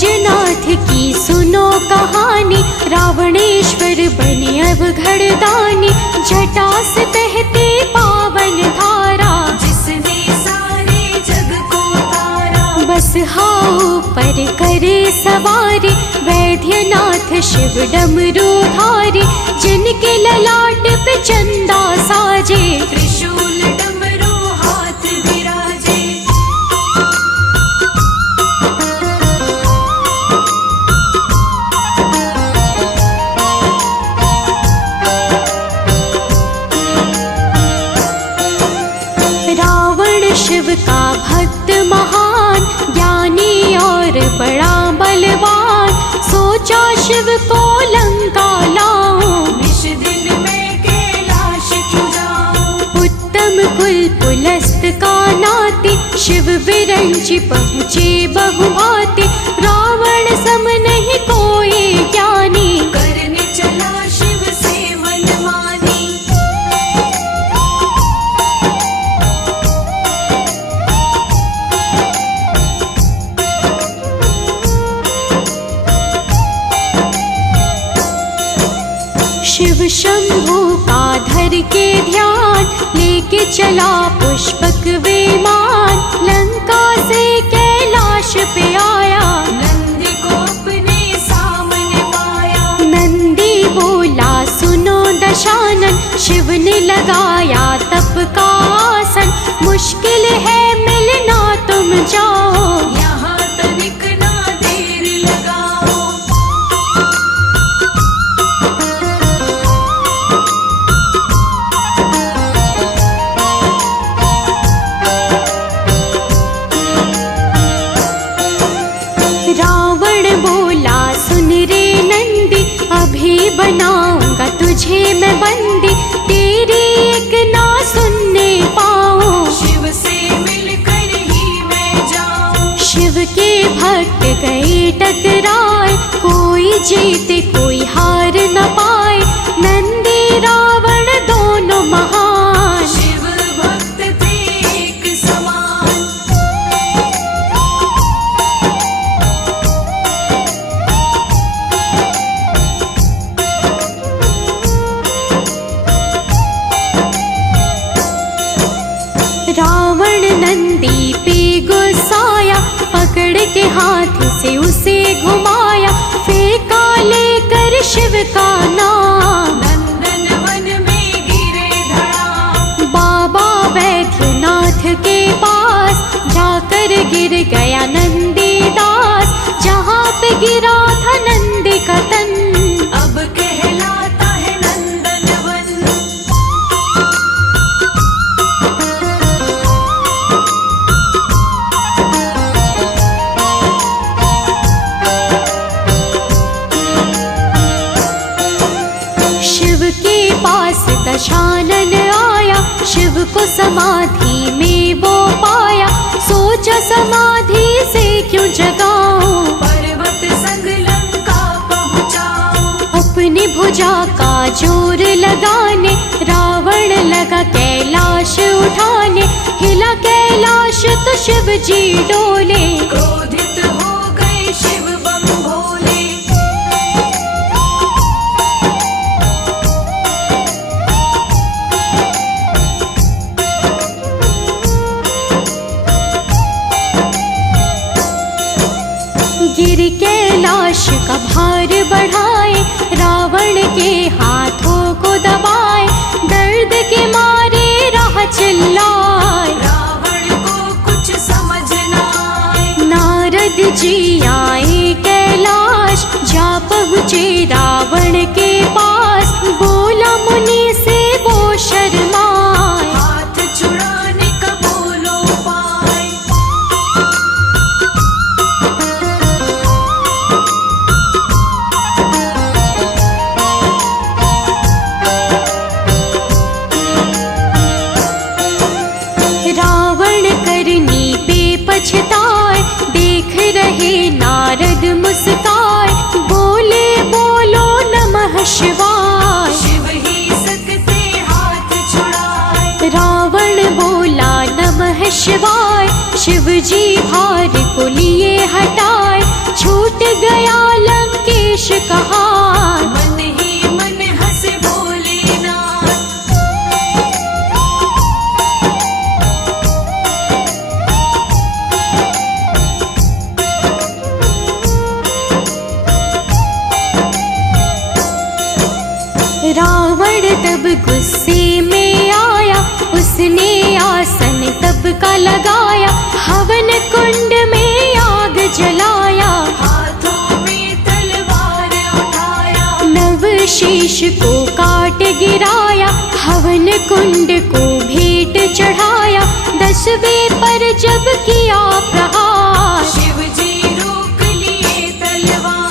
बैजनाथ की सुनो कहानी, रावणेश्वर बने अब घरदानी। जटा से बहते पावन धारा, जिसने सारे जग को तारा। बस हाउ पर करे सवारी, वैद्यनाथ शिव डमरूधारी। जिनके ललाट पे चंदा साजे, त्रिशूल डमरू हाथ विराजे। रावण शिव का भक्त महान, ज्ञानी और बड़ा बलवान। सोचा शिव को लंका लाऊं, निश दिन में कैलाश क्यों जाऊं। उत्तम कुल पुलस्त का नाती, शिव विरंची पहुँचे बहुभांति। रावण सम नहीं कोई ज्ञानी, करने चला शिव से मनमानी। शिव शंभु का धर के ध्यान, लेके चला पुष्पक विमान। लंका से कैलाश पे आया, नंदी को अपने सामने पाया। नंदी बोला सुनो दशानन, शिव ने लगाया तप का आसन। मुश्किल है मिलना तुम जाओ, यहाँ तनिक ना देर लगाओ। रावण बोला सुन रे नंदी, अभी बनाऊंगा तुझे मैं बंदी। तेरी एक ना सुनने पाऊं, शिव से मिलकर ही मैं जाऊं। शिव के भक्त गए टकराए, कोई जीते कोई हार न पाए। नंदी रावण दोनों महान, शिव भक्त थे एक समान। रावण नंदी पे गुस्साया, पकड़ के हाथ से उसे घुमाया। फेंका लेकर शिव का नाम, नंदन वन में गिरे धड़ाम। बाबा वैद्यनाथ के पास जाकर गिर गया नंदी दास। जहाँ पे गिरा था नंदी का तन, अब कहलाता है नंदन वन। शिव के पास दशानन आया, शिव को समाधि में वो पाया। सोचा समाधि से क्यों जगाऊं, पर्वत संग लंका पहुँचाऊं। अपनी भुजा का जोर लगाने, रावण लगा कैलाश उठाने। हिला कैलाश तो शिव जी डोले, क्रोधित हो गए शिव बम भोले। गिर कैलाश का भार बढ़ाए, रावण के हाथों को दबाए। दर्द के मारे राह चिल्लाए, रावण को कुछ समझ ना आए। नारद जी आए कैलाश, जा पहुँचे रावण के पास। बोला मुनि से वो शर्माए, हाथ छुड़ाने का बोलो पाए। रावण करनी पे पछताए, देख रहे नारद मुस्काए। बोले बोलो नमः शिवाय, शिव ही सकते हाथ छुड़ाए। रावण बोला नमः शिवाय। शिव जी भार को लिए हटाए, छूट गया लंकेश का हाथ। मन ही मन हंसे भोलेनाथ। रावण तब गुस्से में आया, उसने आसन तब का लगाया, हवन कुंड में आग जलाया, हाथों में तलवार उठाया, नवशीष को काट गिराया, हवन कुंड को भेंट चढ़ाया, 10वें पर जब किया प्रहार, शिव जी रोक लिए तलवार।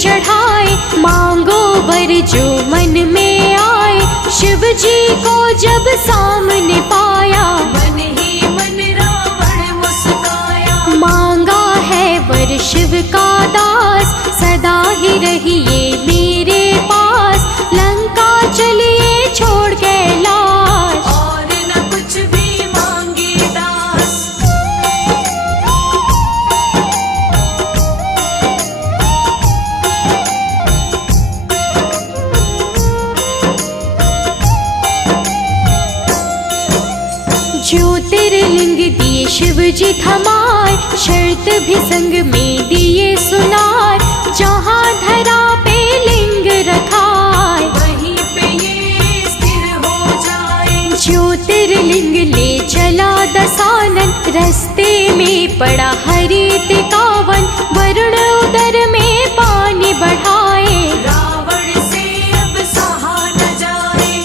चढ़ाए मांगो वर जो मन में आए, शिव जी को जब सामने पाया, मन ही मन रावण मुस्काया। मांगा है वर शिव का दास, सदा ही रहिए मेरे पास, लंका चलिए छोड़ कैलाश, और न कुछ भी मांगे दास। ज्योतिर्लिंग दिए शिव जी थमाए, शर्त भी संग में दिए सुनाए, जहाँ धरा पे लिंग रखाए, वहीं पे ये स्थिर हो जाए। ज्योतिर्लिंग ले चला दसानन, रस्ते में पड़ा हरित कावन, वरुण उदर में पानी बढ़ाए, रावण से अब सहा न जाए।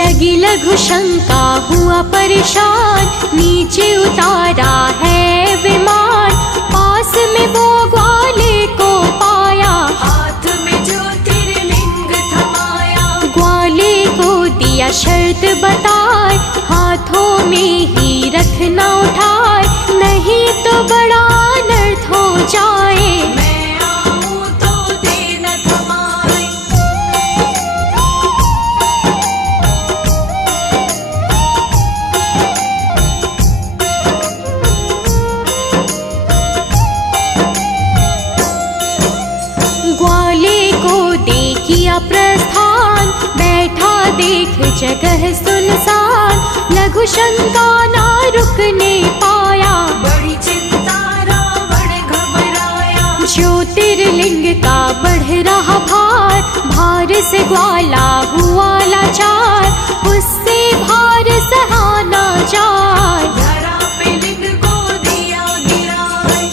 लगी लघु शंका हुआ परेशान, नीचे उतारा है विमान, पास में वो ग्वाले को पाया, हाथ में ज्योतिर्लिंग थमाया, ग्वाले को दिया शर्त बताए, हाथों में ही रखना उठाए, नहीं तो बड़ा अनर्थ हो जाए, मैं आऊं तो दे न थमाए। ग्वाले को दे किया प्रस्थान, बैठा देख जगह सुनसान, लघु शंका ना रुकने पाया, बड़ी चिंता रावण घबराया, ज्योतिर्लिंग का बढ़ रहा भार, भार से ग्वाला हुआ लाचार, उससे भार सहा ना जाए, धरा पे लिंग को दिया गिराए।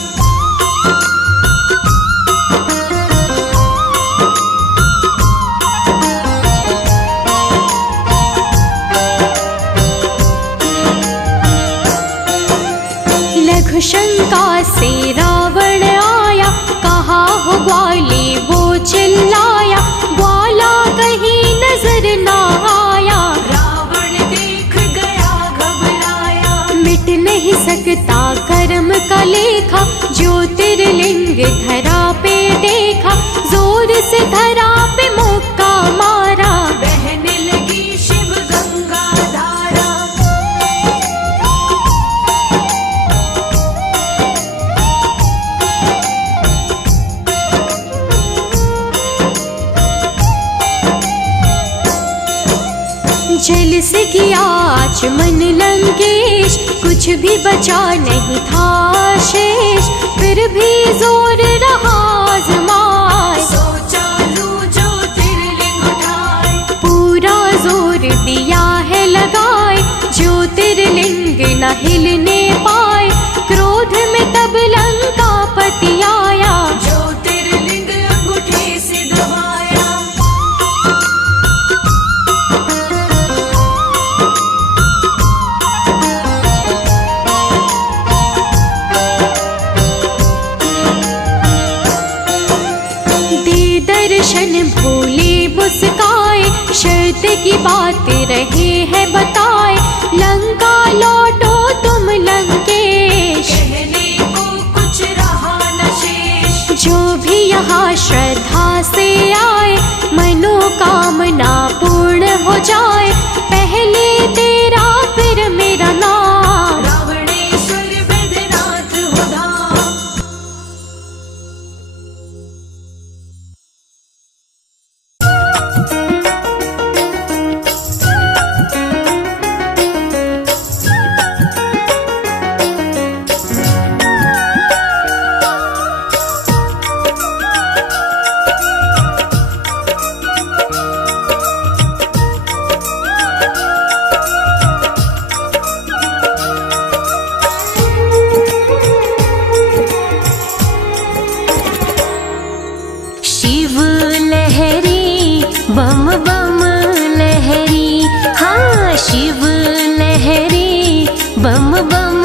लघु शंका से रावण आया, कहा हो ग्वाले वो चिल्लाया, ग्वाला कहीं नजर ना आया, रावण देख गया घबराया, मिट नहीं सकता कर्म का लेखा, ज्योतिर्लिंग धरा पे देखा, जोर से धरा पे मुक्का मारा, बहने लगी शिव गंगा धारा। जल से किया आचमन लंकेश, कुछ भी बचा नहीं था शेष, फिर भी जोर रहा आजमाए, सोचा लूं ज्योतिर्लिंग उठाए, पूरा जोर दिया है लगाए, ज्योतिर्लिंग न हिलने पाए, क्रोध में तब लंकापति आया, ज्योतिर्लिंग अंगूठे से दबाया, दर्शन भोले मुस्काए, शर्त की बात रहे है बताए, लंका लौटो तुम लंकेश, कहने को कुछ रहा न शेष। जो भी यहाँ श्रद्धा से आए, मनोकामना पूर्ण हो जाए, पहले तेरा फिर मेरा नाम, रावणेश्वर वेदनाथ हो धाम। शिव लहरी बम बम लहरी, हाँ शिव लहरी बम बम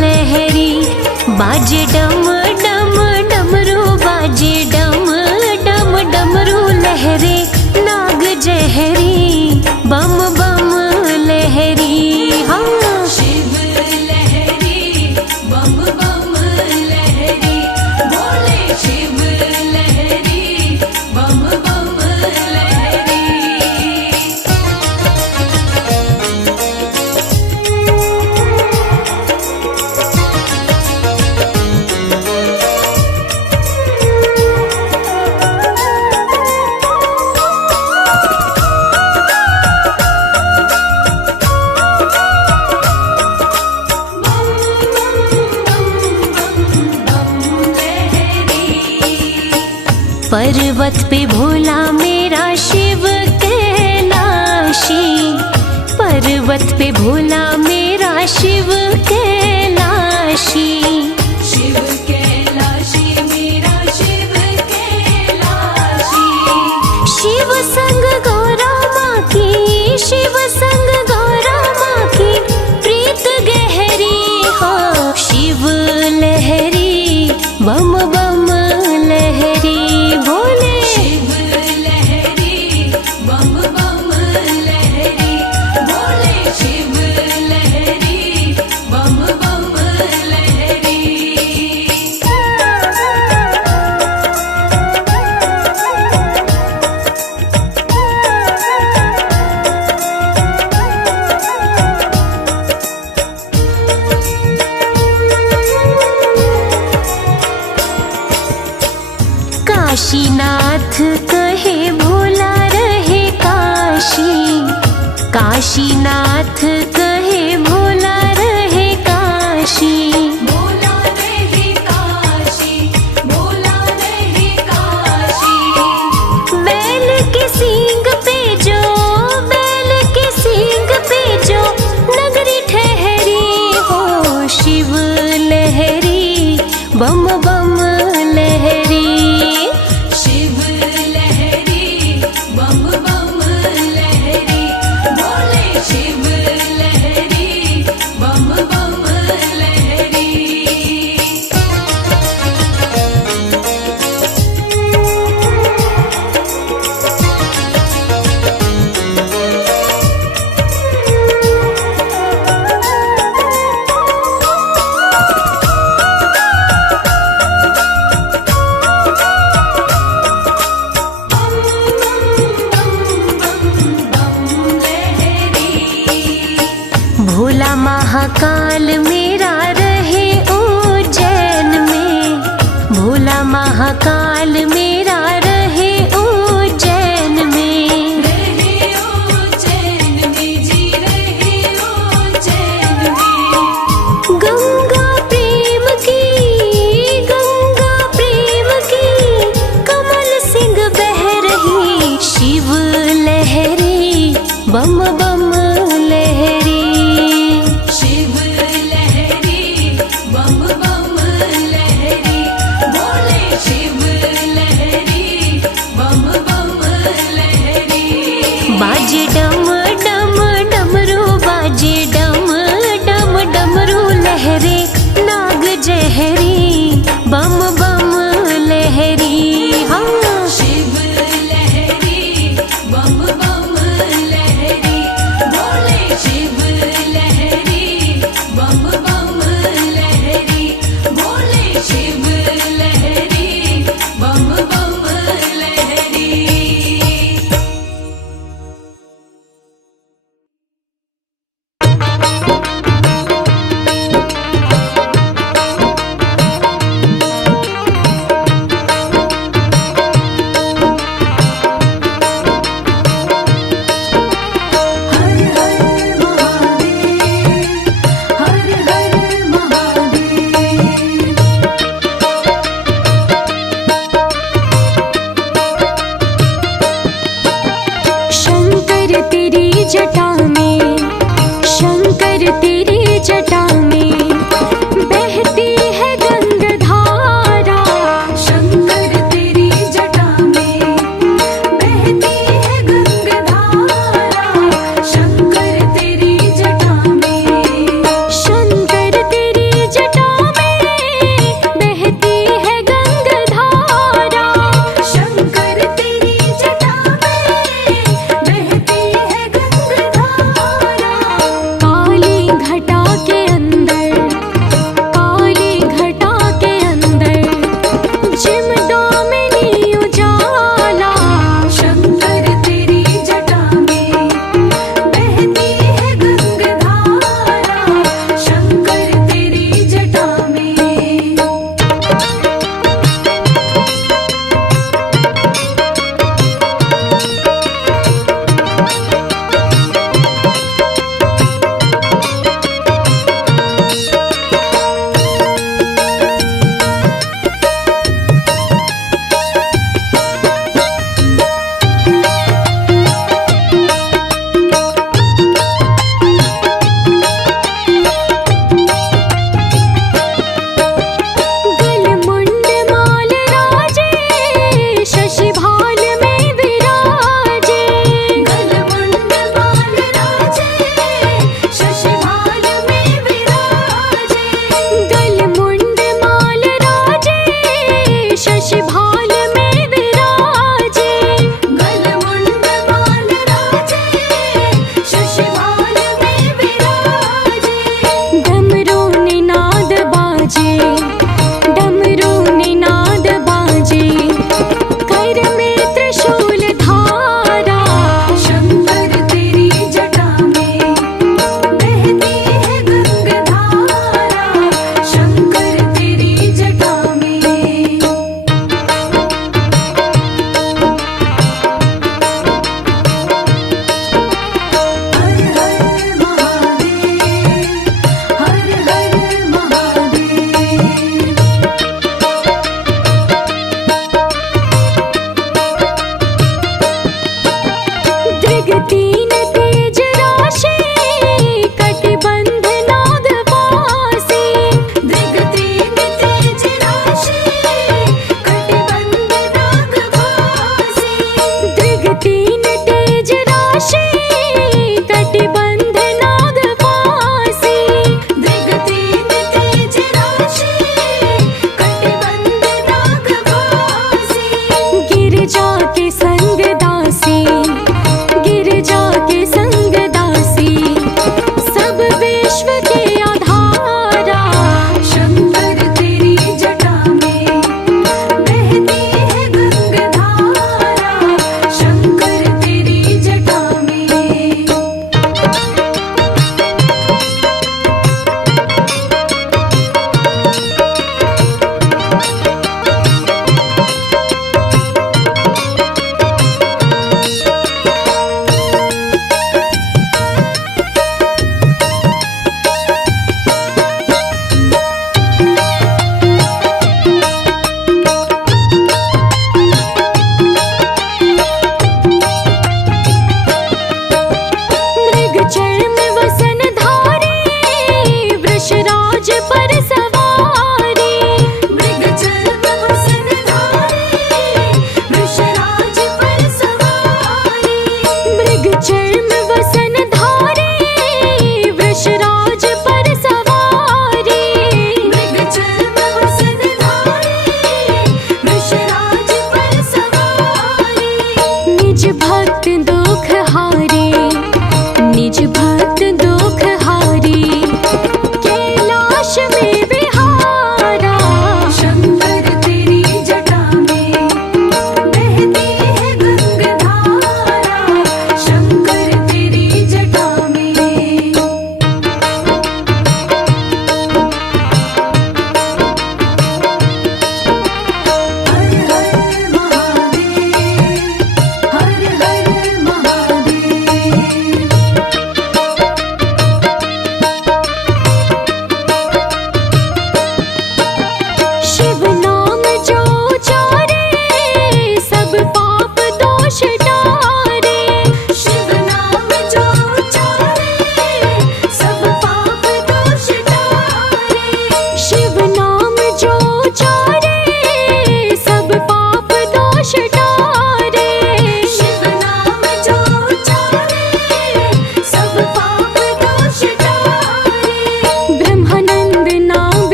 लहरी, बाजे डम डम डमरू, बाजे डम डम डमरू लहरे, नाग जहरी बम बम लहरी, हाँ शिव लहरी बम बम लहरी, बोले शिव लहरी बम बम लहरी। पर्वत पे भोला मेरा शिव कैलाशी, पर्वत पे भोला मेरा शिव कैलाशी, शिव कैलाशी मेरा शिव कैलाशी, शिव संग गौरा माँ की, शिव संग गौरा माँ की प्रीत गहरी, हो शिव लहरी बम बम लहरी, भोले शिव लहरी बम बम लहरी, बोले शिव लहरी बम बम लहरी। काशीनाथ कहे भोला रहे काशी, काशीनाथ कहे भोला रहे काशी, बोला रहे काशी, बोला रहे काशी, बैल के सींग पे जो, बैल के सींग पे जो नगरी ठहरी, हो शिव लहरी बम बम लहरी, शिव लहरी बम बम लहरी, बोले शिव लहरी बम बम लहरी। भोला महाकाल मेरा रहे उज्जैन में, भोला महाकाल मेरा रहे उज्जैन में, रहे उज्जैन में जी, रहे उज्जैन में, गंगा प्रेम की, गंगा प्रेम की कमल सिंह बह रही, शिव लहरी बम बम लहरी, शिव लहरी बम बम लहरी, बोले शिव लहरी बम बम लहरी। बाजे डम डम डमरू, बाजे डम डम डमरू लहरे, नाग जहरी बम बम लहरी, हाँ शिव जटा में, शंकर तेरी जटा में बहती है गंगाधारा। शंकर तेरी जटा में बहती है गंगाधारा। शंकर तेरी जटा में, शंकर तेरी जटा में बहती है गंगाधारा। शंकर तेरी जटा में बहती है गंगाधारा। काली घटा के अंदर, काली घटा के अंदर चिमदामिनी उजाला। शंकर तेरी जटा में बहती है गंगाधारा। शंकर तेरी जटा में। गलमुंड माल राजे, शशि भाल में विराजे। गलमुंड माल राजे, शशि भाल में विराजे। गलमुंड माल राजे, शशि भाल में विराजे। गलमुंड माल राजे, शशि भाल में विराजे। डमरू निनाद बाजे, डमरू निनाद बाजे, कर में त्रिशूल धारा। शंकर तेरी जटा में बहती है गंगाधारा। शंकर तेरी जटा में। हर हर महादेव, हर हर महादेव। दृग तीन तेज राशि, कटिबंध नागवासी। दृग तीन तेज राशि, कटिबंध नागवासी। दृग तीन तेज राशि, कटिबंध नागवासी। दृग तीन तेज राशि, कटिबंध नागवासी। गिरिजा के संग दासी, गिरिजा के संग दासी, सब विश्व के आधारा। शंकर तेरी जटा में बहती है गंगाधारा। शंकर तेरी जटा में। मृग चर्म वसन धारी, वृषराज पर सवारी। मृग चर्म वसन धारी, वृषराज पर सवारी। मृग चर्म वसन धारी, वृषराज पर सवारी। मृग चर्म वसन धारी, वृषराज पर सवारी। निज भक्त दुख हारे, निज भक्त दुख हारी, कैलाश में विहारा। शंकर तेरी जटा में बहती है गंगाधारा। शंकर तेरी जटा में। हर हर महादेव, हर हर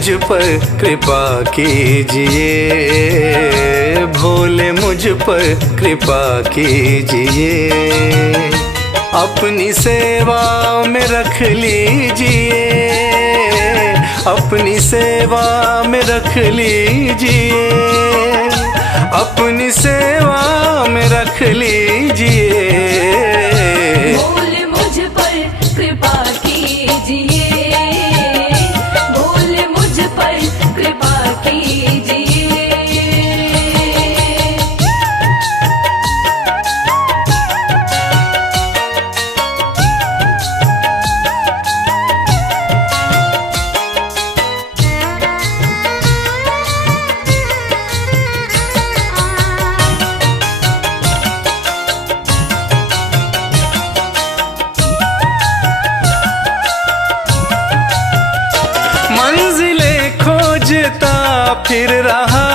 मुझ पर कृपा कीजिए, भोले मुझ पर कृपा कीजिए। अपनी सेवा में रख लीजिए, अपनी सेवा में रख लीजिए, अपनी सेवा में रख लीजिए। भोले मुझ पर कृपा कीजिए, भोले मुझ पर कृपा कीजिए। मंजिलें खोजता फिर रहा,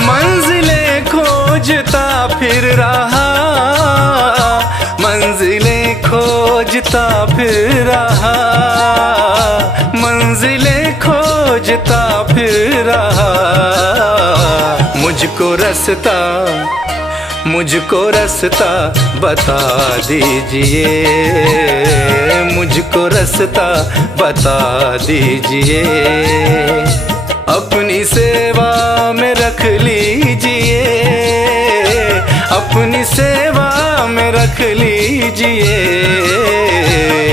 मंजिलें खोजता फिर रहा, मंजिलें खोजता फिर रहा, मंजिलें खोजता फिर रहा। मुझको रास्ता, मुझको रास्ता बता दीजिए, मुझको रास्ता बता दीजिए। अपनी सेवा में रख लीजिए, अपनी सेवा में रख लीजिए।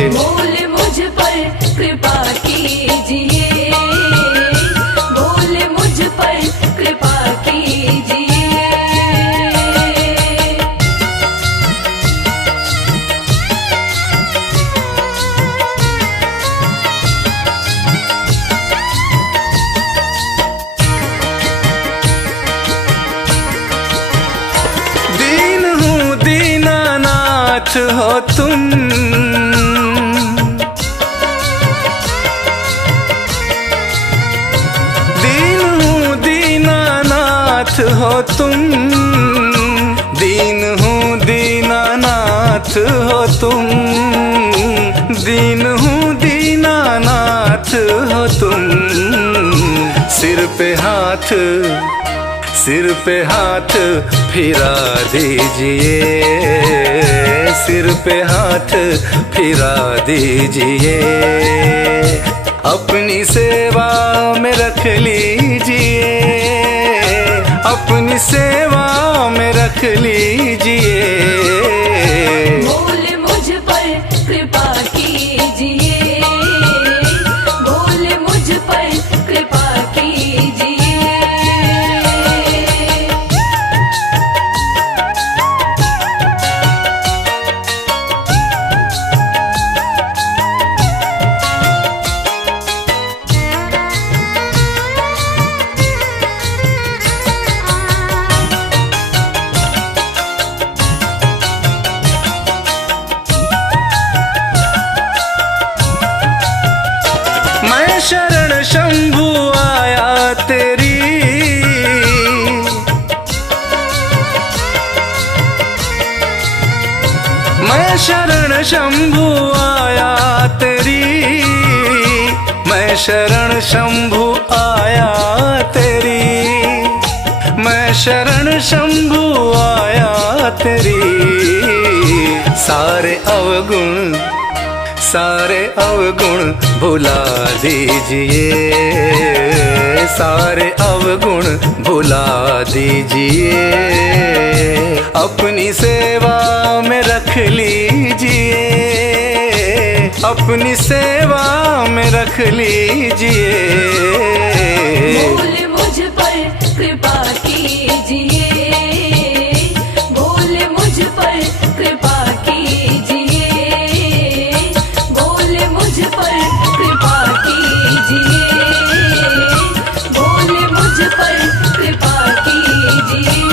भोले मुझ पर कृपा कीजिए, भोले मुझ पर कृपा कीजिए। दीन हूँ दीनानाथ हो तुम, दीन हूँ दीनानाथ हो तुम, दीन हूँ दीनानाथ हो तुम, दीन हूँ दीनानाथ हो तुम। सिर पे हाथ, सिर पे हाथ फिरा दीजिए, सिर पे हाथ फिरा दीजिए। अपनी सेवा में रख लीजिए, अपनी सेवा में रख लीजिए। भोले मुझ पर कृपा कीजिए, भोले मुझ पर कृपा कीजिए। मैं शरण शंभु आया तेरी, मैं शरण शंभु आया तेरी, मैं शरण शंभु आया तेरी, मैं शरण शंभु आया तेरी। सारे अवगुण, सारे अवगुण भुला दीजिए, सारे अवगुण भुला दीजिए। अपनी सेवा में रख लीजिए, अपनी सेवा में रख लीजिए। भोले मुझ पर कृपा कीजिए, भोले मुझ पर कृपा कीजिए, भोले मुझ पर कृपा कीजिए, भोले मुझ पर कृपा कीजिए।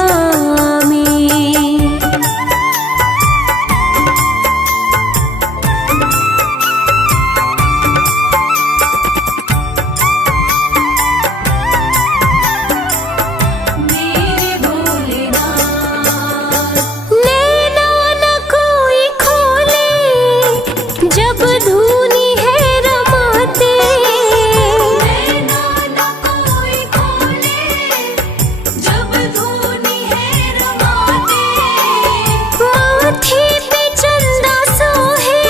जटा में। मेरे भोलेनाथ नैना न कोई खोले जब धुनी है रमाते। नैना न कोई खोले जब धुनी है रमाते। माथे पे चंदा सोहे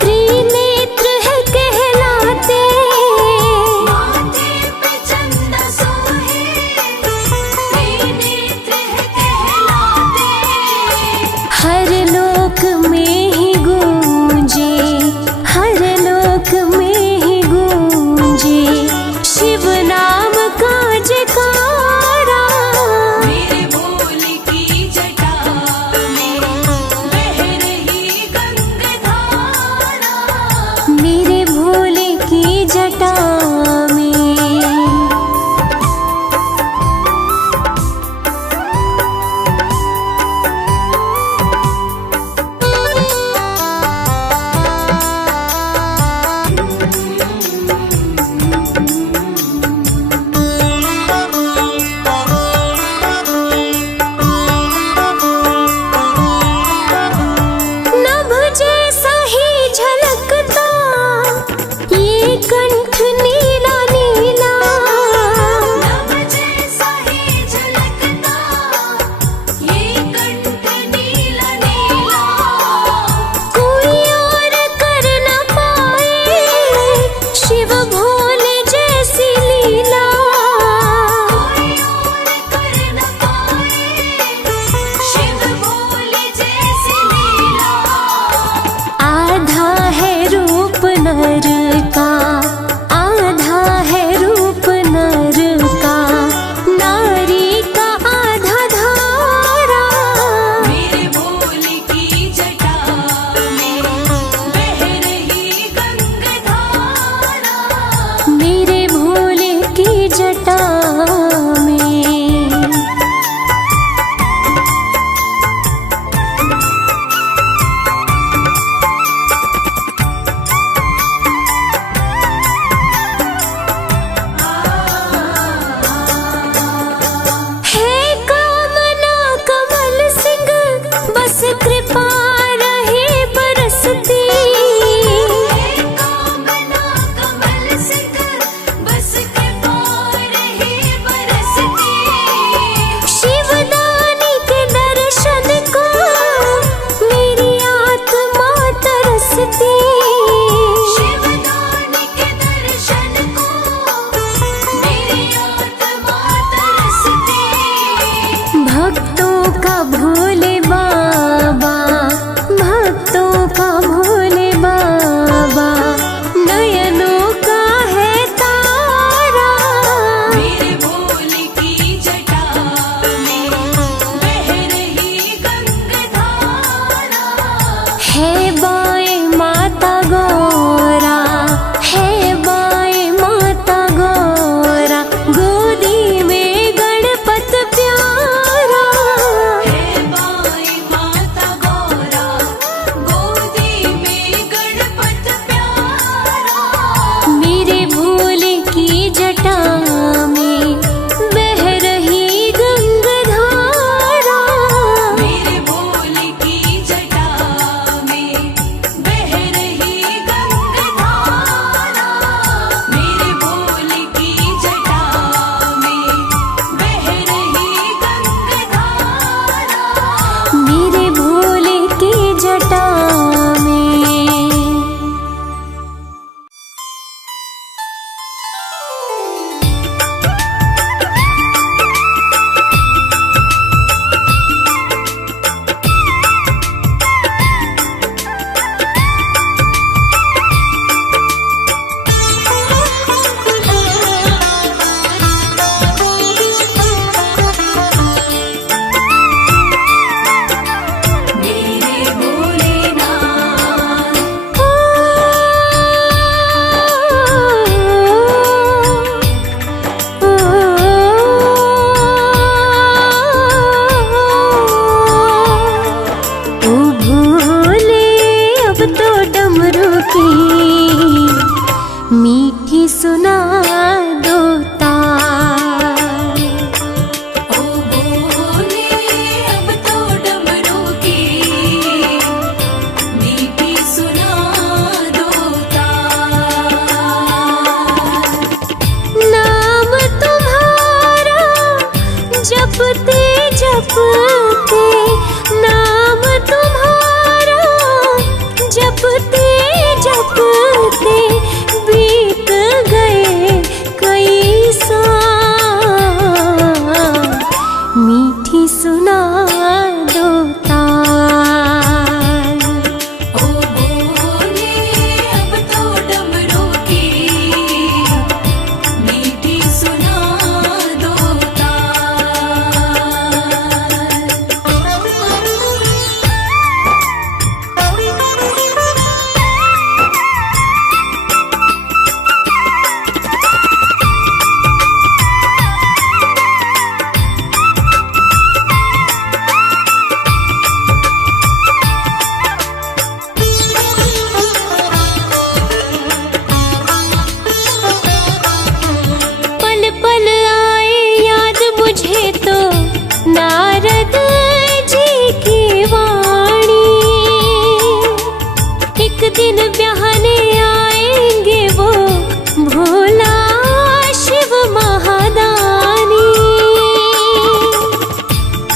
त्रिनेत्र है कहलाते। माथे पे चंदा सोहे त्रिनेत्र है कहलाते। हर लोक में ही गूंजे, हर लोक में ही गूंजे शिव नाम का जयकारा। मेरे भोले की जटा में बह रही गंगाधारा। मेरे भोले की जटा में। नभ जैसा ही झलकता ये कंठ नीला नीला। नभ जैसा ही झलकता ये कंठ नीला नीला। कोई और कर न पाए शिव भोले जैसी लीला। कोई और कर न पाए शिव भोले जैसी लीला। आधा है रूप नर का, आधा है रूप नर का, नारी का आधा धारा। मेरे भोले की जटा में बह रही गंगाधारा। मेरे भोले की जटा में। है कामना कमल सिंह बस कृपा रहे बरसती। कामना कमल सिंह बस कृपा रहे बरसती। शिवदानी के दर्शन को मेरी आत्मा तरसती। शिवदानी के दर्शन को मेरी आत्मा तरसती। भक्तों का भोले बाबा, भक्तों का भोले बाबा, नयनों का है तारा। मेरे भोले की जटा में बह रही गंगाधारा। है बाएं माता गौरा, है बाएं माता गौरा, गोदी में गणपत प्यारा। हे बा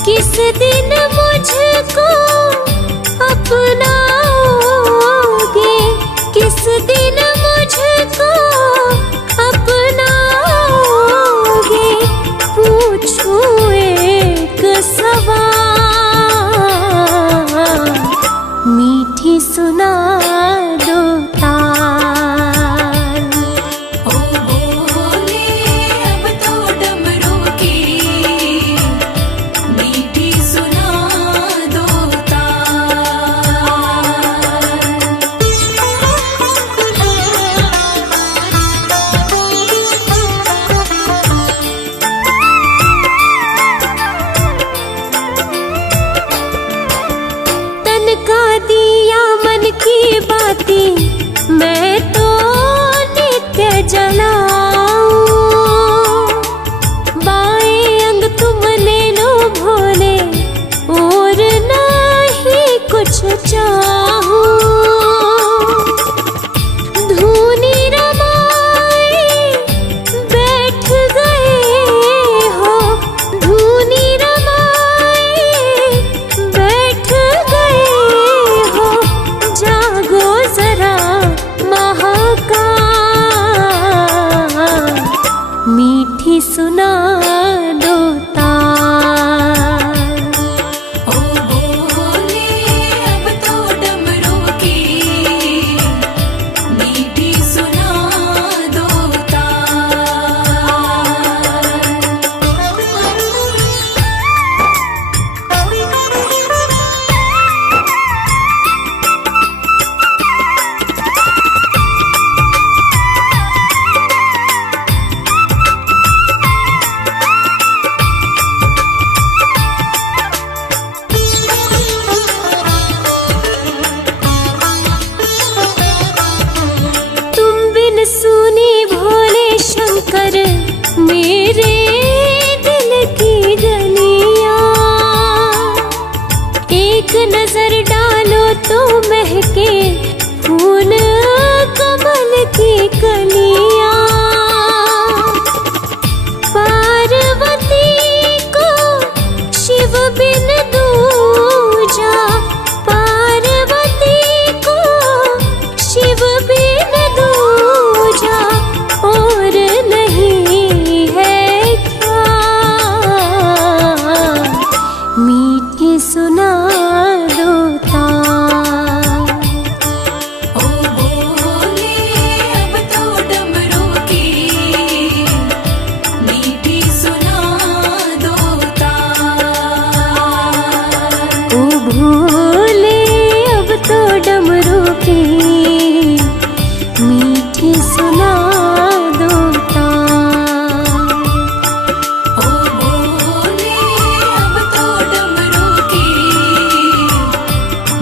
किस दिन मुझको अपनाओगे, किस दिन मुझको अपनाओगे, पूछूं एक सवाल, मीठी सुना दो ताल। ओ बोले अब तो डमरू की मीठी सुना दो तन का दिया मन की बाती मैं तो नित्य जलाऊं, बाएं अंग तुम ले लो भोले और नहीं कुछ चाहूं, धूनी रमाए बैठ गए हो, धूनी रमाए बैठ गए हो, जागो जरा महाकाल, मीठी सुना दो ताल। ओ बोले अब तो डमरू की मीठी सुना दो तुम बिन सुनी भोले शंकर मेरे दिल की गलियां, एक नजर डालो तो महके फूल कमल की कलियां, पार्वती को शिव बिन दूजा, पार्वती को शिव बिन दूजा और नहीं है क्या, मीठी सुना दो ताल। ओ बोले अब तो डमरू की मीठी सुना दो ओ भोले अब तो डमरू की मीठी सुना दो ताल। ओ बोले अब तो डमरू की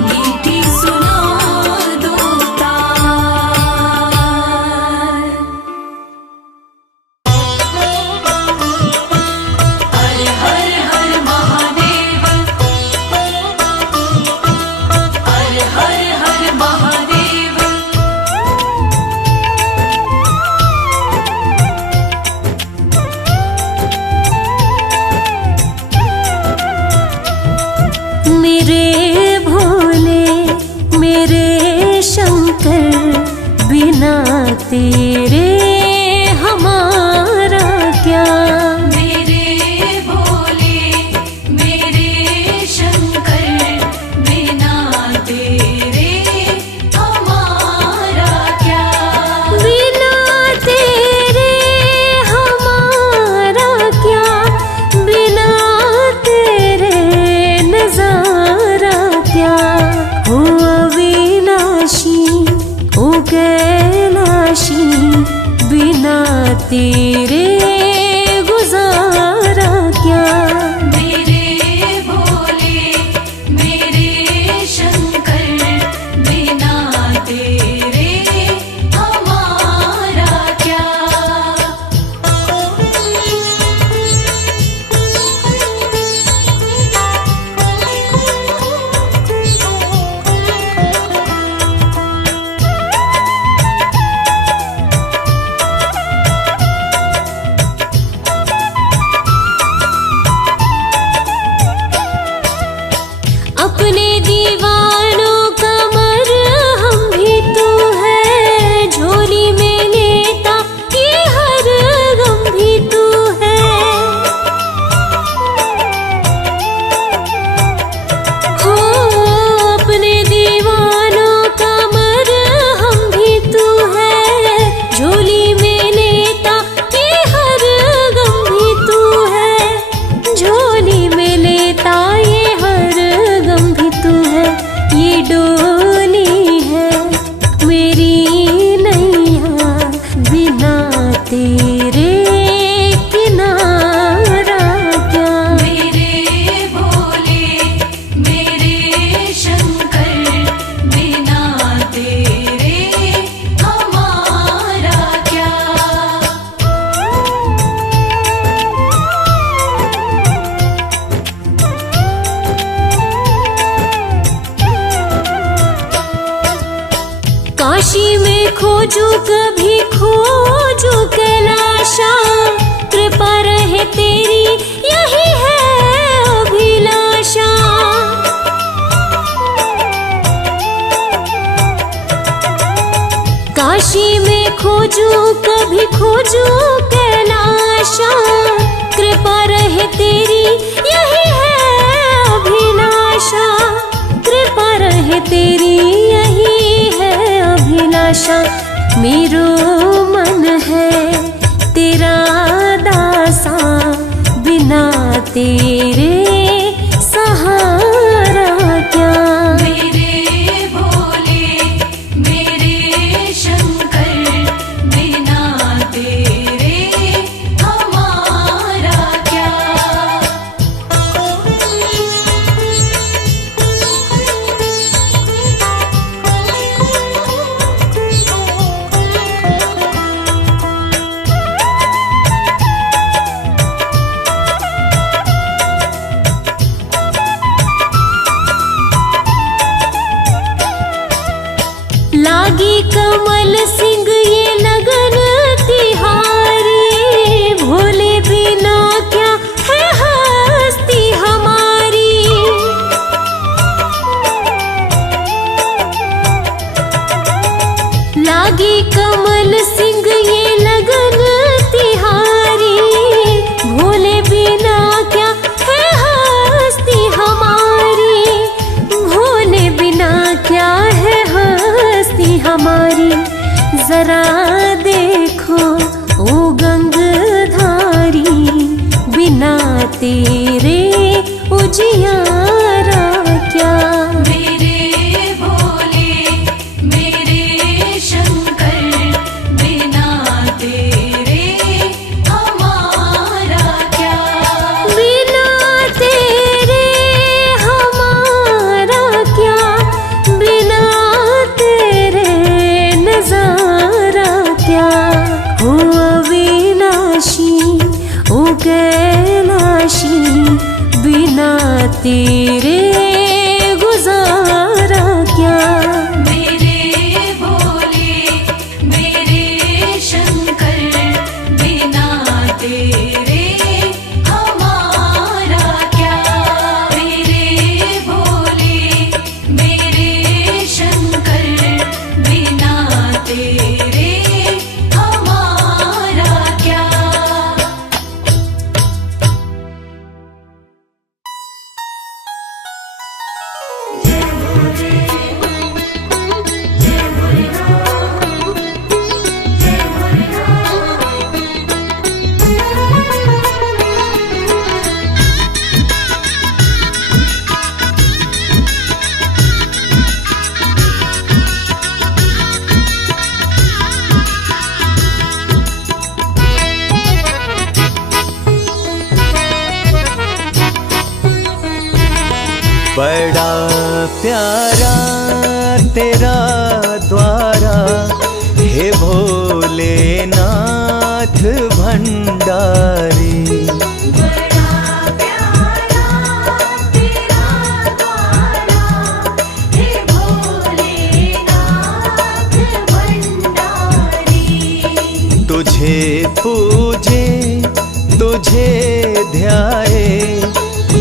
मीठी सुना दो हर हर हर महादेव, हर हर हर महादेव। मेरे भोले मेरे शंकर बिना तेरे हमारा क्या, मेरे भोले मेरे शंकर बिना तेरे हमारा क्या, बिना तेरे हमारा क्या, बिना तेरे नजारा क्या, हो अविनाशी ओ कैलाशी खोजू कभी खोजू कैलाशा, कृपा रहे तेरी यही है अभिलाषा। काशी में खोजू कभी खोजू कैलाशा, कृपा रहे तेरी यही है अभिलाषा। कृपा रहे तेरी यही है अभिलाषा। मेरो मन है तेरा दासा, बिना तेरे सहारा क्या। मेरे भोले मेरे शंकर, बिना तेरे हमारा क्या। लागी कमल सिंह ये लगन तिहारी, भोले बिना क्या है हस्ती हमारी। लागी कमल सिंह ये लगन तिहारी, भोले बिना क्या है हस्ती हमारी। भोले बिना क्या है हस्ती हमारी। जरा देखो ओ गंगधारी, बिना तेरे उजियारा क्या। मेरे भोले मेरे शंकर, बिना तेरे हमारा क्या। बिना तेरे हमारा क्या, बिना तेरे नजारा क्या। हो अविनाशी ओ कैलाशी, बिना तेरे गुजारा क्या। मेरे भोले मेरे शंकर, बिना तेरे हमारा क्या। मेरे भोले मेरे शंकर, बिना तेरे हमारा क्या। बड़ा प्यारा तेरा द्वारा, हे भोलेनाथ भंडारी। बड़ा प्यारा तेरा द्वारा, हे भोलेनाथ भंडारी। तुझे पूजे तुझे ध्याए,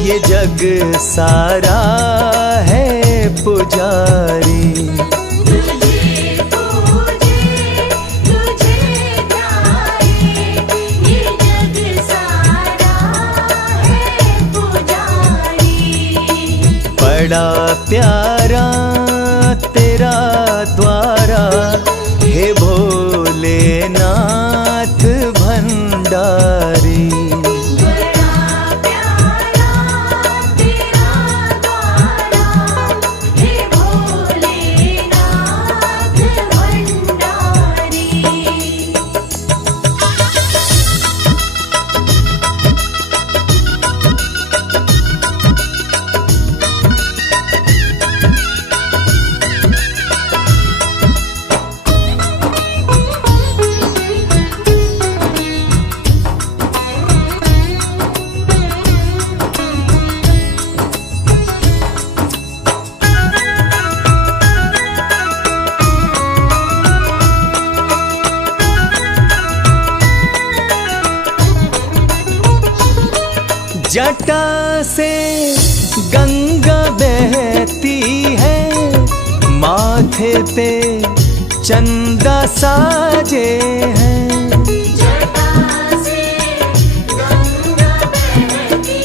ये जग सारा है पुजारी। तुझे पूजे तुझे ध्याए, ये जग सारा है पुजारी। बड़ा प्यारा तेरा द्वारा, हे भोलेनाथ भंडारी। जटा से गंगा बहती है, माथे पे चंदा साजे हैं। जटा से गंगा बहती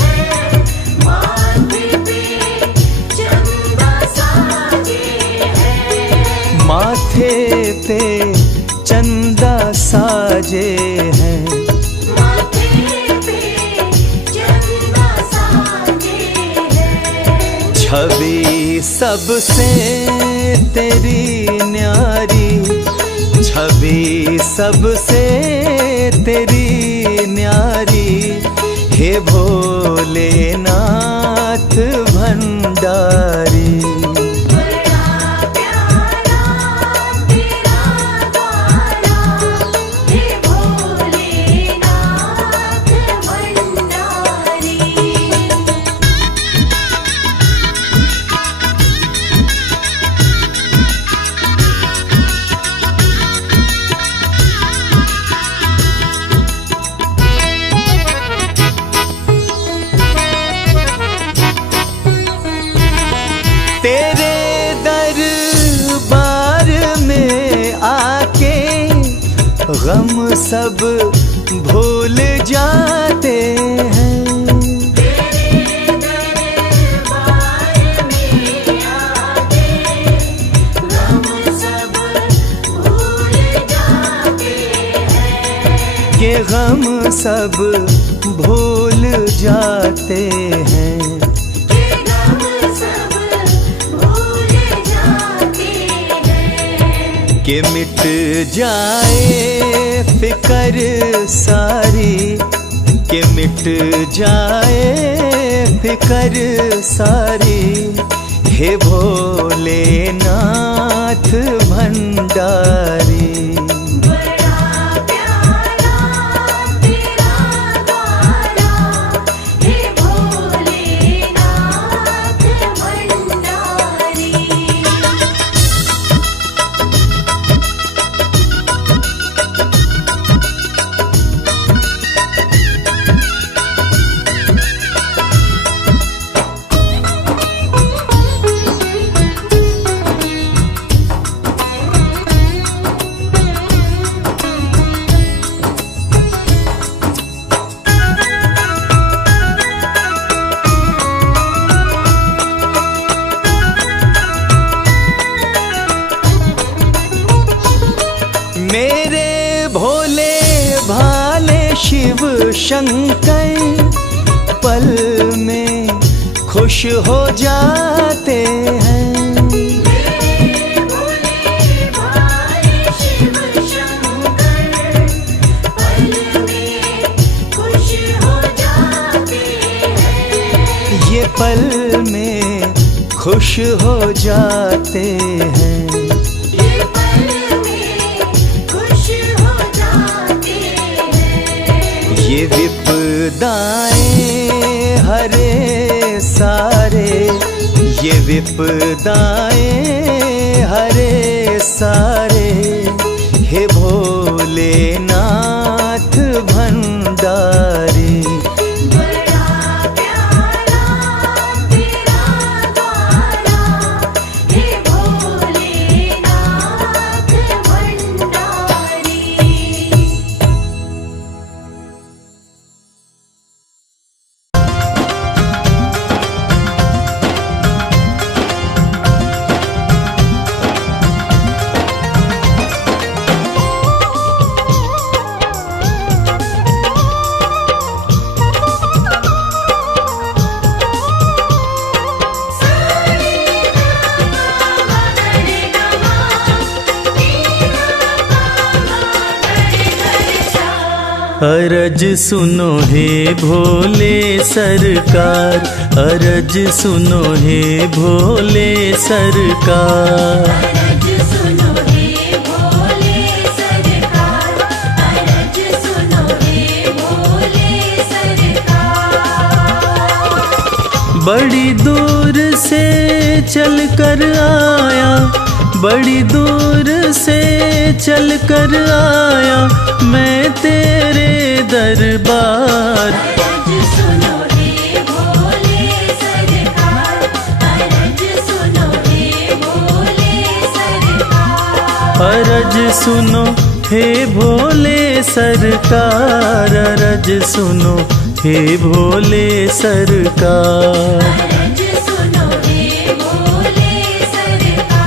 है, माथे पे चंदा साजे हैं। माथे पे चंदा साजे हैं। छवि सबसे तेरी न्यारी, छवि सबसे तेरी न्यारी, हे भोलेनाथ भंडारी। तेरे दरबार में आके गम सब भूल जाते हैं। तेरे दरबार में आके गम सब भूल जाते हैं। के गम सब भूल जाते हैं। कि मिट जाए फिकर सारी, कि मिट जाए फिकर सारी, हे भोलेनाथ भंडारी। मेरे भोले भाले शिव शंकर पल में खुश हो जाते हैं। मेरे भोले भाले शिव शंकर पल में खुश हो जाते हैं। ये पल में खुश हो जाते हैं। ये विपदाएं हरे सारे, ये विपदाएं हरे सारे, हे भोलेनाथ भंडारी। अरज सुनो हे भोले सरकार, अरज सुनो हे भोले सरकार। अरज सुनो हे भोले सरकार, अरज सुनो हे भोले सरकार। बड़ी दूर से चल कर आया, बड़ी दूर से चल कर आया मैं तेरे दरबार। अरज सुनो अरज सुनो हे भोले सरकार, अरज सुनो हे भोले सरकार। अरज सुनो हे भोले सरकार।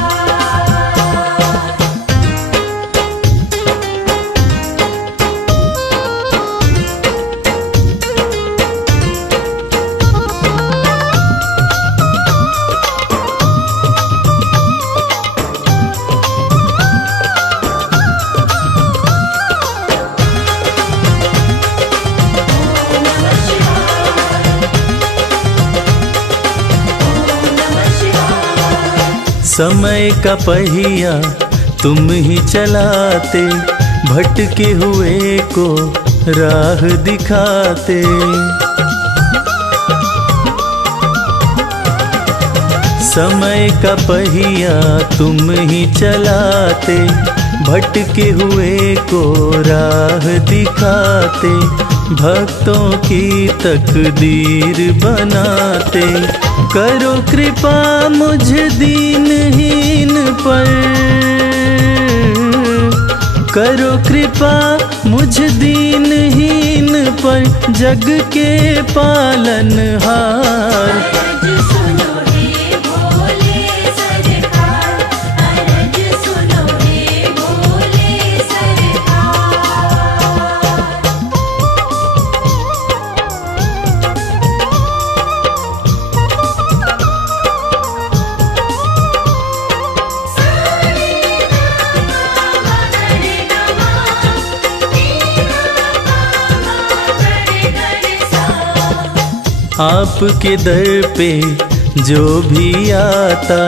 समय का पहिया तुम ही चलाते, भटके हुए को राह दिखाते। समय का पहिया तुम ही चलाते, भटके हुए को राह दिखाते। भक्तों की तकदीर बनाते, करो कृपा मुझ दीनहीन पर, करो कृपा मुझ दीनहीन पर, जग के पालनहार। अरज सुनो हे भोले सरकार। अरज सुनो हे भोले सरकार। आपके दर पे जो भी आता,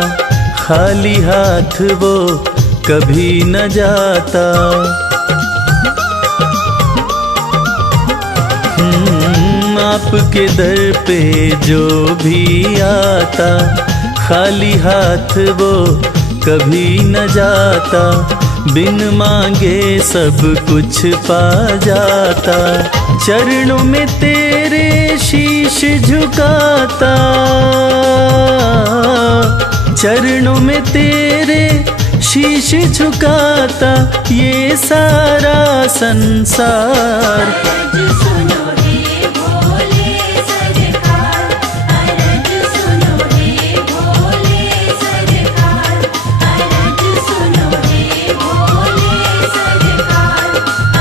खाली हाथ वो कभी न जाता। आपके दर पे जो भी आता, खाली हाथ वो कभी न जाता। बिन मांगे सब कुछ पा जाता, चरणों में तेरे शीश झुकाता। चरणों में तेरे शीश झुकाता, ये सारा संसार। अरज सुनो हे भोले सरकार। अरज सुनो हे भोले सरकार। अरज सुनो हे भोले सरकार।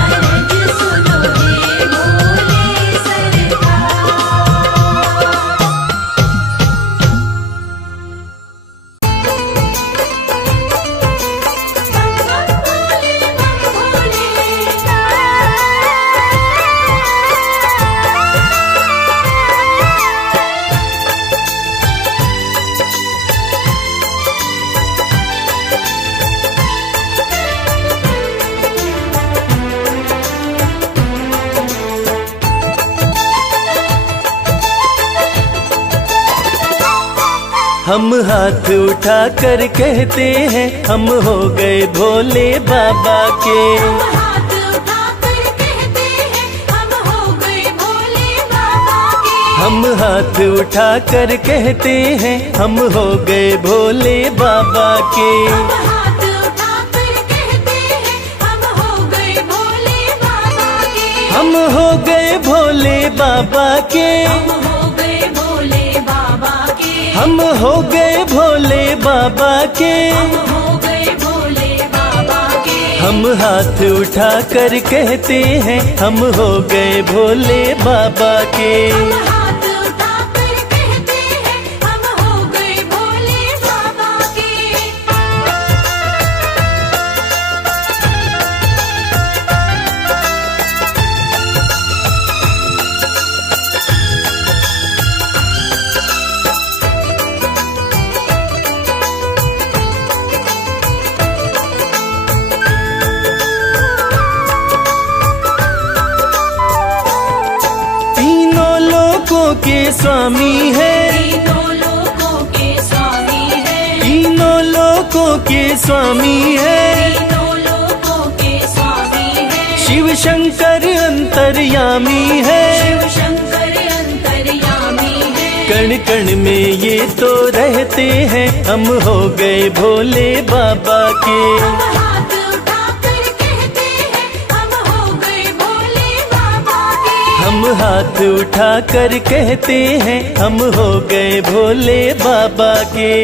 अरज सुनो हे भोले सरकार। हम हाथ उठा कर कहते हैं, हम हो गए भोले बाबा के। हम हाथ उठाकर कहते हैं, हम हो गए भोले बाबा के। हम हाथ उठा कर कहते हैं, हम हो गए भोले बाबा के। हम हाथ उठाकर कहते हैं, हम हो गए भोले बाबा के। हम हो गए भोले बाबा के। हम हो गए भोले बाबा के। हम हो गए भोले बाबा के। हम हो गए भोले बाबा के। हम हाथ उठा कर कहते हैं, हम हो गए भोले बाबा के। हम हाथ उठाकर कहते हैं, हम हो गए भोले बाबा के। के स्वामी है, तीनों लोकों के स्वामी है। तीनों लोकों के स्वामी है। तीनों लोकों के स्वामी है। शिव शंकर अंतर्यामी है। शिव शंकर अंतर्यामी है। कण कण में ये तो रहते हैं, हम हो गए भोले बाबा के। हम हाथ हाथ उठा कर कहते हैं हम हो गए भोले बाबा के।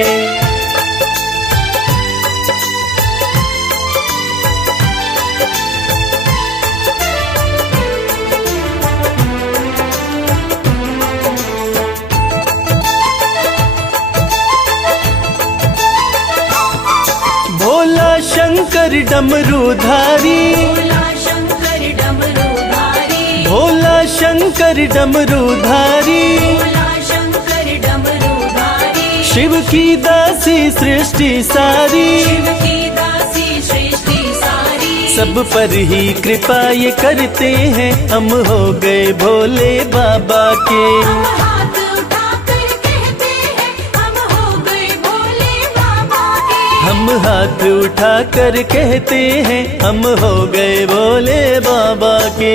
भोला शंकर डमरूधारी, भोला शंकर डमरूधारी, भोला शंकर डमरूधारी, भोला शंकर डमरूधारी, शिव की दासी सृष्टि सारी, शिव की दासी सृष्टि सारी, सब पर ही कृपा ये करते हैं हम हो गए भोले बाबा के। हम हाथ उठाकर कहते हैं हम हो गए भोले बाबा के। हम हाथ उठा कर कहते हैं हम हो गए भोले बाबा के।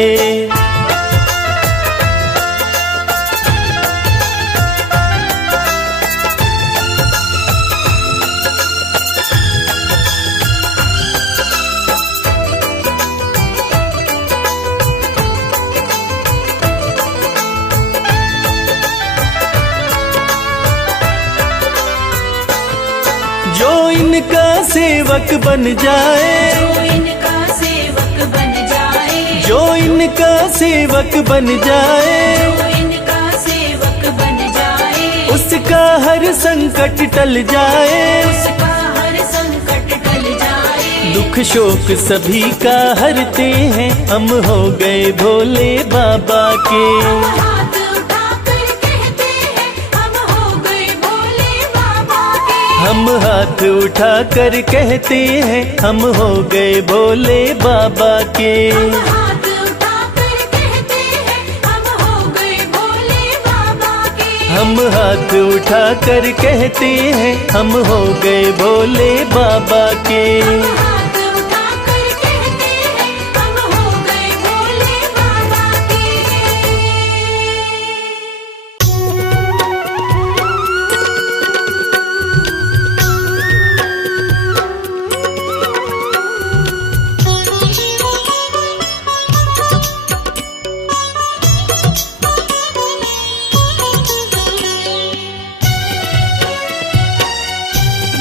जो इनका सेवक बन जाए, जो इनका सेवक बन जाए, जो इनका सेवक बन जाए, जो इनका सेवक बन जाए, उसका हर संकट टल जाए, उसका हर संकट टल जाए। दुख शोक सभी का हरते हैं हम हो गए भोले बाबा के। हम हाथ उठाकर कहते हैं हम हो गए भोले बाबा के। हम हाथ उठा कर कहते हैं हम हो गए भोले बाबा के। हम हाथ उठाकर कहते हैं हम हो गए भोले बाबा के। हम हाथ उठा कर कहते हैं हम हो गए भोले बाबा के। हम हाथ उठाकर कहते हैं हम हो गए भोले बाबा के।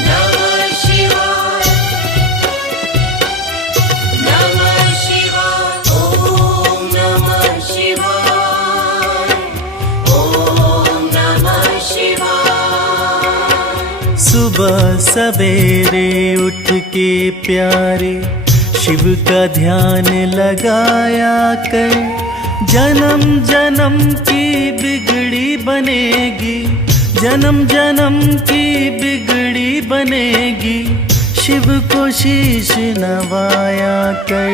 नमः शिवाय, नमः शिवाय, ओम नमः शिवाय, ओम नमः शिवाय। सुबह सवेरे उठ के प्यारे शिव का ध्यान लगाया कर, जन्म जन्म की बिगड़ी बनेगी, जन्म जन्म की बिगड़ी बनेगी। शिव को शीश नवाया कर,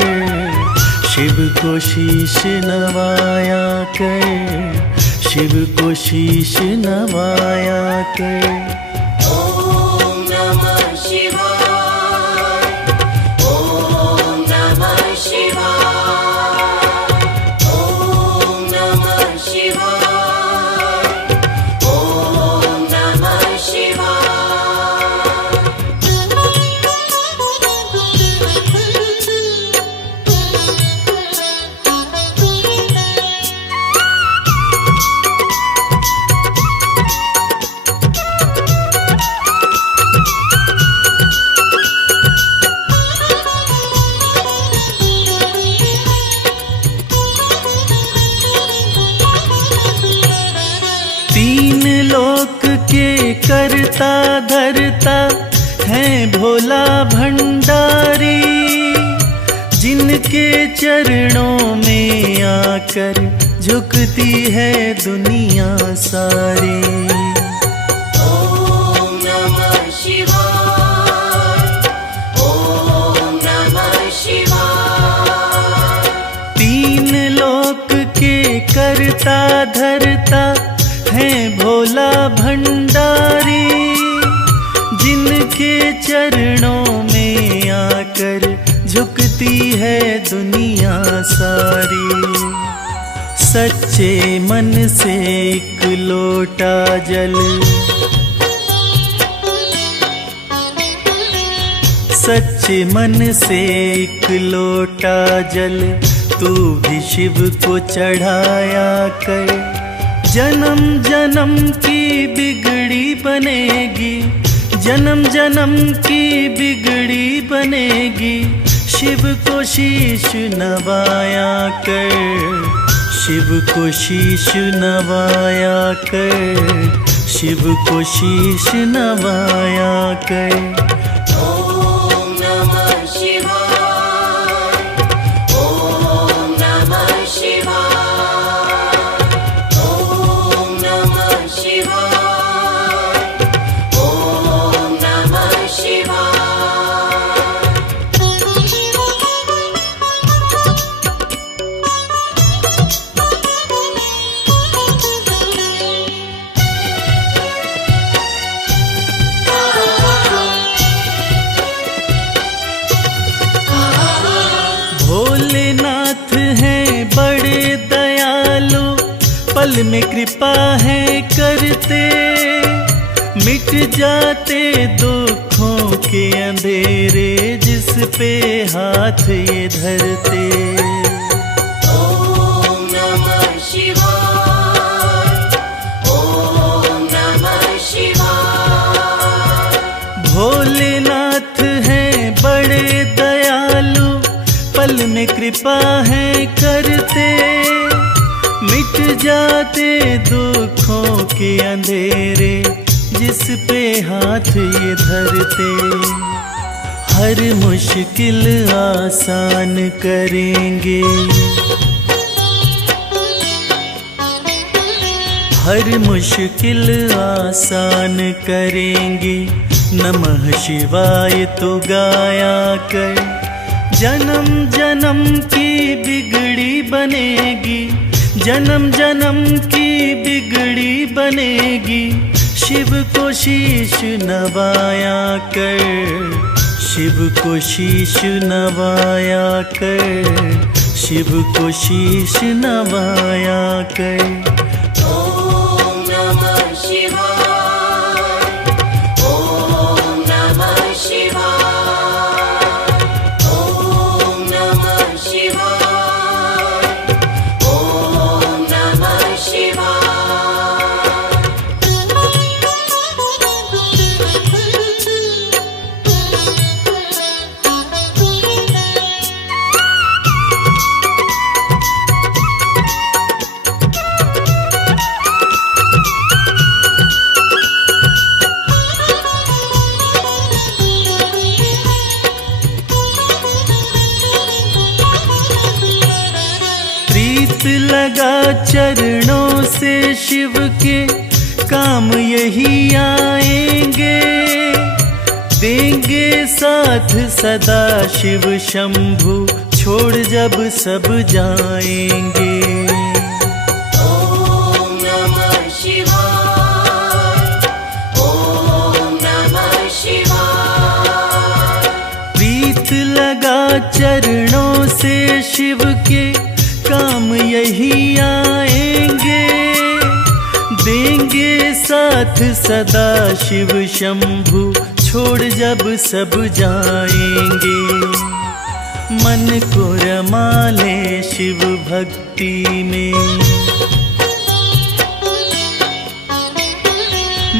शिव को शीश नवाया कर, शिव को शीश नवाया कर। ओम नमः शिवाय, ओम नमः शिवाय, ओम नमः शिवाय, ओम नमः शिवाय। तीन लोक के करता धरता है भोला भंडारी, जिनके चरणों में आकर झुकती है दुनिया सारी। ओम नमः शिवाय, ओम नमः शिवाय। तीन लोक के करता धरता है भोला भंडारी, जिनके चरणों में आकर झुकती है दुनिया सारी। सच्चे मन से एक लोटा जल, सच्चे मन से एक लोटा जल तू भी शिव को चढ़ाया कर। जन्म जन्म की बिगड़ी बनेगी, जन्म जन्म की बिगड़ी बनेगी, शिव को शीश नवाया कर, शिव को शीश नवाया कर, शिव को शीश नवाया कर। ओम नमः शिवाय, ओम नमः शिवाय, ओम नमः शिवाय, ओम नमः शिवाय। भोलेनाथ हैं बड़े दयालु, पल में कृपा है करते, मिट जाते दुखों के अंधेरे जिस पे हाथ ये धरते। ओम नमः शिवाय, ओम नमः शिवाय। भोलेनाथ हैं बड़े दयालु, पल में कृपा है करते, मिट जाते दुखों के अंधेरे जिस पे हाथ ये धरते। हर मुश्किल आसान करेंगे, हर मुश्किल आसान करेंगे, नमः शिवाय तो गाया कर। जन्म जन्म की बिगड़ी बनेगी, जन्म जन्म की बिगड़ी बनेगी, शिव को शीश नवाया कर, शिव को शीश नवाया कर, शिव को शीश नवाया कर। ओम नमः शिवाय, ओम नमः शिवाय, ओम नमः शिवाय, ओम नमः शिवाय। प्रीत लगा चरणों से शिव के, काम यही आएंगे, देंगे साथ सदा शिव शंभु, छोड़ जब सब जाएंगे। ओम नमः शिवाय, ओम नमः शिवाय। प्रीत लगा चरणों से शिव के, काम यही आएंगे, देंगे साथ सदा शिव शंभु, छोड़ जब सब जाएंगे। मन को रमा ले शिव भक्ति में,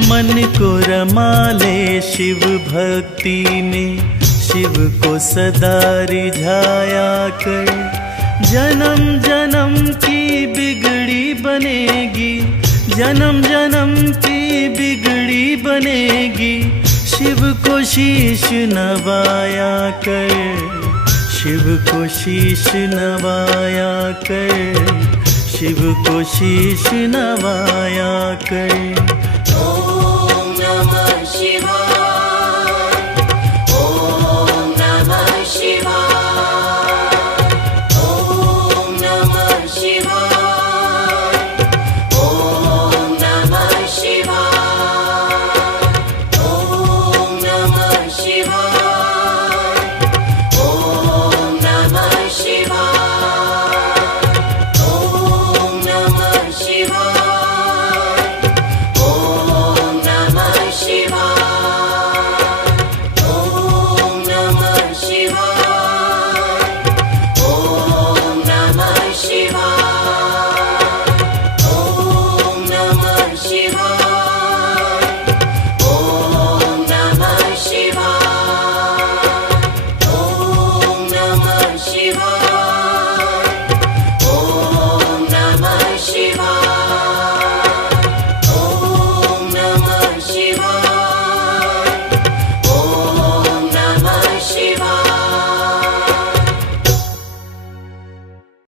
मन को रमा ले शिव भक्ति में, शिव को सदा रिझाया कर। जन्म जन्म की बिगड़ी बनेगी, जन्म जन्म की बिगड़ी बनेगी, शिव को शीश नवाया कर, शिव को शीश नवाया कर, शिव को शीश नवाया कर।